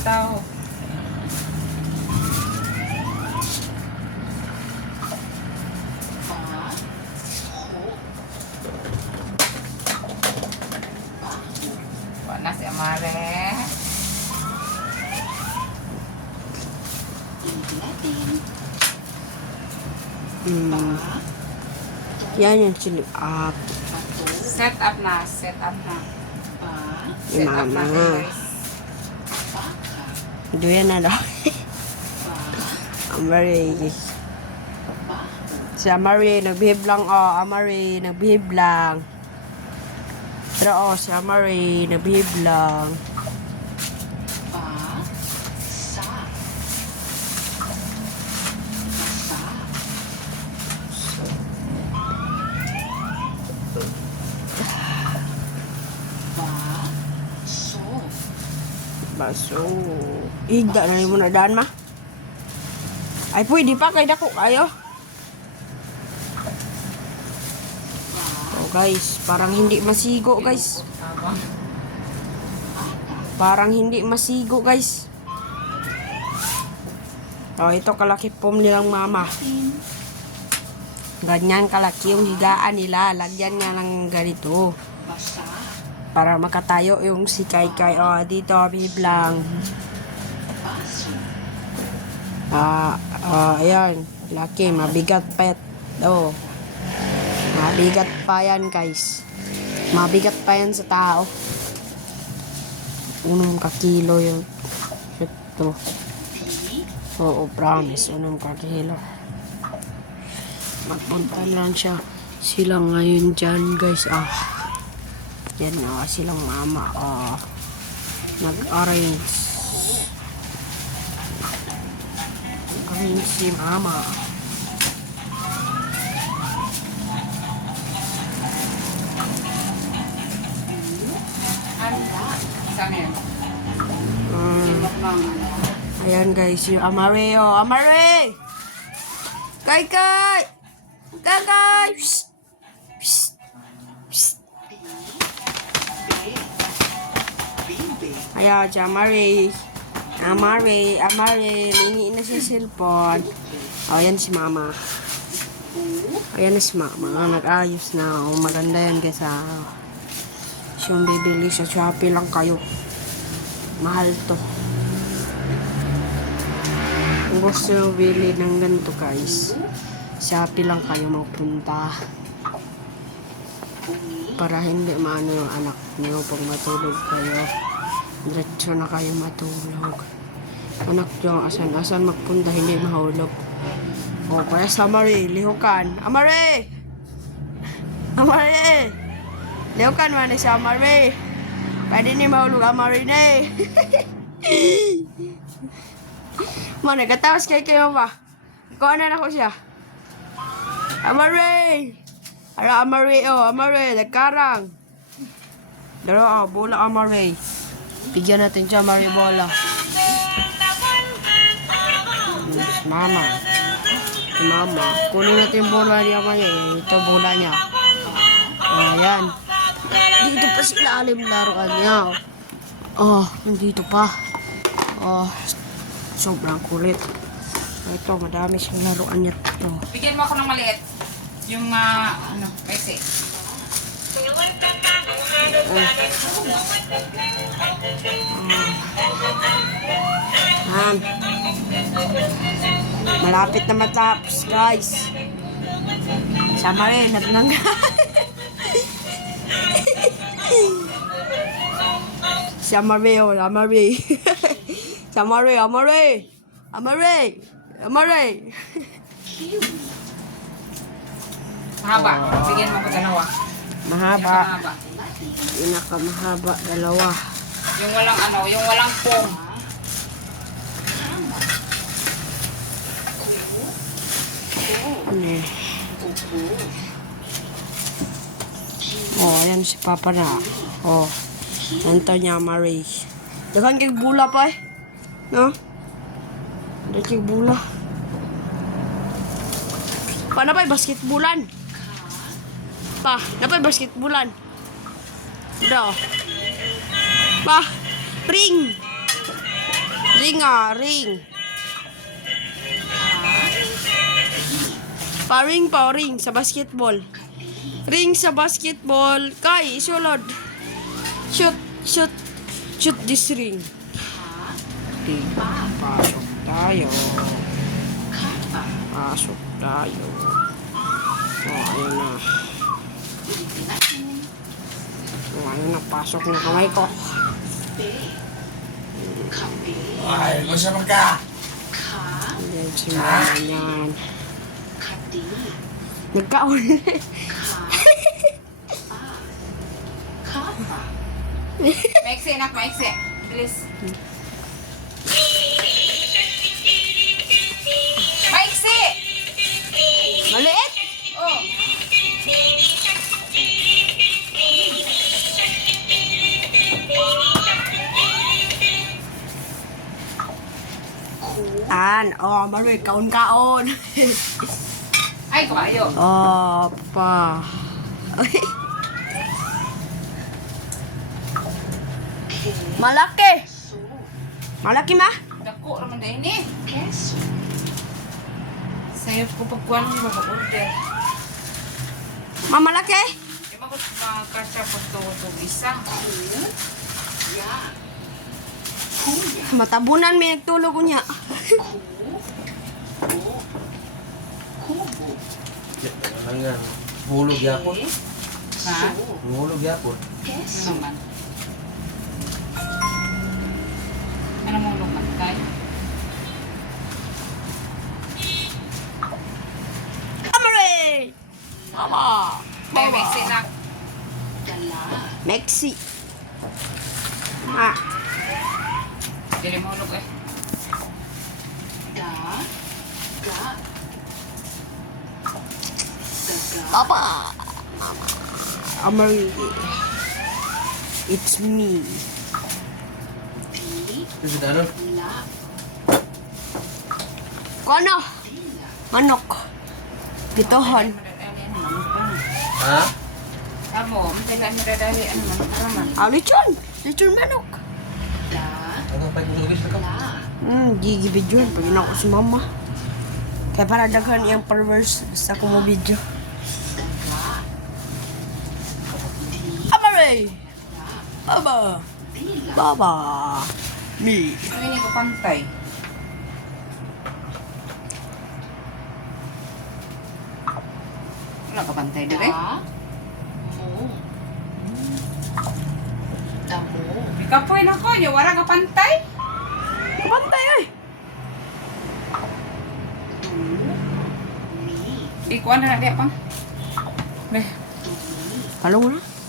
mga tao. Wala si Amare. Yan yung chili up. Set up na. Set up na. Set up Mama. natin guys. Doon na daw. Amari. Si Amari, nagbihib lang. Oh, Amari, nagbihib lang. Pero oh, si Amari, nagbihib lang. Baso. Higda na mo na daan ma. Ay pwede pa kay dako kayo. Oh guys, parang hindi masigo guys. Parang hindi masigo guys. Oh, ito kalaki pom nilang mama. Ganyan kalaki yung higaan nila. Lagyan nga ng ganito. Para makatayo yung si Kai. Oh, dito, biblang. Ayan. Laki, mabigat pa. Oh. Mabigat pa yan, guys. Mabigat pa yan sa tao. 1 kilo yun. Ito. Oo, promise. 1 kilo. Magpunta lang siya. Sila ngayon dyan, guys. Yan na silang mama. Nag-arrange. Arrange si mama. Saan yun? Ayan guys, yung Amare. Oh, Amare! Kai! Kai! Psst! Psst! Psst! Ayan, si Amare. Amare. Lingi na si cellphone. Oh, ayan si mama. Ayan na si mama. Nag-ayos na. Oh, maganda yan guys. Yung bibili sa Shopee lang kayo. Mahal to. Kung gusto nyo bili ng ganito guys, Shopee lang kayo magpunta. Para hindi maano yung anak nyo pag matulog kayo. Diretso na kayo matulog. Anak nyo, asan-asan magpunta, hindi mahulog. O, kaya sa Amare, lihukan. Amare! Amare! Lihukan man sa Amare. Pwede ni mahulog Amare na eh. Mana, katawas kayo ba? Kuha na ako siya. Amare! Ara, Amare, oh, Amare, nagkarang. Daro, bola Amare. Bigyan natin siya, Amare, bola. Mama. Si Mama. Kunin natin yung bola niya Amare. Ito bola niya. Ayan. Dito pa sila alim laruan niya. Oh, nandito pa. Oh, sobrang kulit. Ito, madami siyang laruan niya. Ito. Bigyan mo ako ng maliit. Yung, kasi. Malapit na matapos, guys. Sama rin, nagnangga. Si Amare, oh, Amare. Si Amare, Amare. Amare. Amare. Mahaba. Bigyan mo ako dalawa. Mahaba. Mahaba. Pinakamahaba, dalawa. Yung walang yung walang pong. Oh, ayan si Papa na. Oh, nanto niya Marie. Dagan kay bula pa eh. No? Dagan kay bula. Pa, napay basketbulan. Pa, napay basketbulan. Do. Pa, ring. Ring ah, ring. Paring sa basketball. Ring sa basketball. Kay, isulod. Shoot this ring. Pasok tayo. Pasok tayo. Oh, ayun na. Oh, ayun na, pasok na kamay ko. Ay, kung siya magka. Ayan si mama niyan. Nagkaon. Maiksi, anak, maiksi. Bilis. Maiksi! Maliit! Oh. Oh, maroy, kaon-kaon. Ay, kabayo. Oh, pa. Malaki. Malaki ma? Dako raman dahil ni. Sa'yo ko pagkuhan mo mag-order. Ma, malaki. Di ba ko makasya po ito isa? Matabunan may nagtulog ko niya. Ano nga, hulog yapon. Ha? Hulog yapon. Ano naman? Ano mo lumat tayo? Amore! Mama! Ay, maiksi na. Mexi. Ah, Dili mo hulog eh. Papa! Mama. Amore. It's me. Kasi ano? Kono? Manok. Pitohon. Ha? Amo, matalaan mo dadali. Ano man? Araman. Ah, lechon. Lechon manok. Ano pa yung lugis na ka? Gigibid yun. Pag ako si mama. Kaya para daghan yung perverse. Gusto ko mo video. Amore! Baba! Baba! Me! Ano hindi ko pantay? Wala ka pantay dire? Ikapoy na ko, niya wala ka pantay? Pantay ay! Ikuan na na diya pang. Beh, Halo mo na?